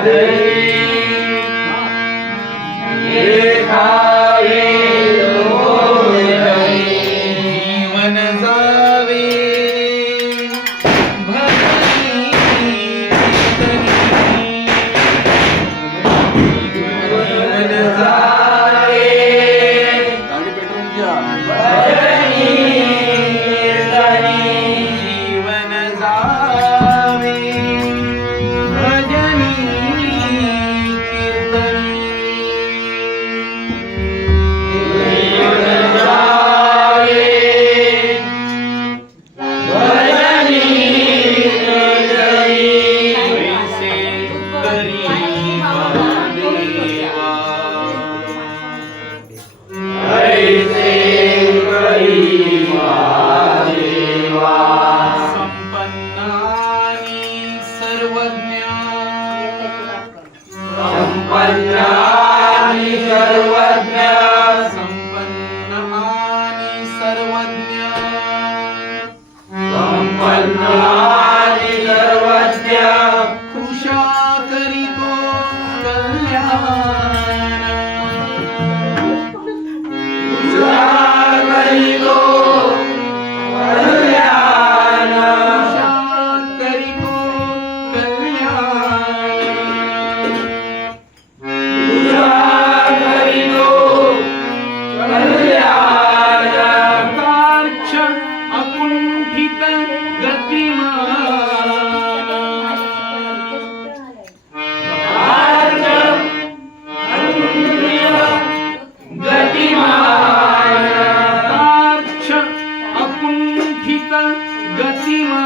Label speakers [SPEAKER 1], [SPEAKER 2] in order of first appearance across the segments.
[SPEAKER 1] Amém. गतिमा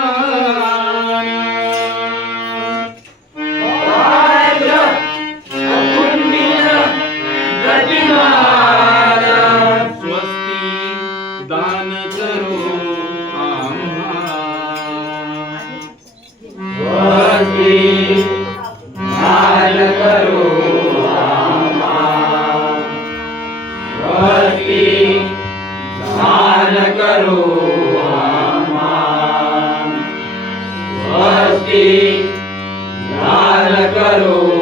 [SPEAKER 1] ना न करो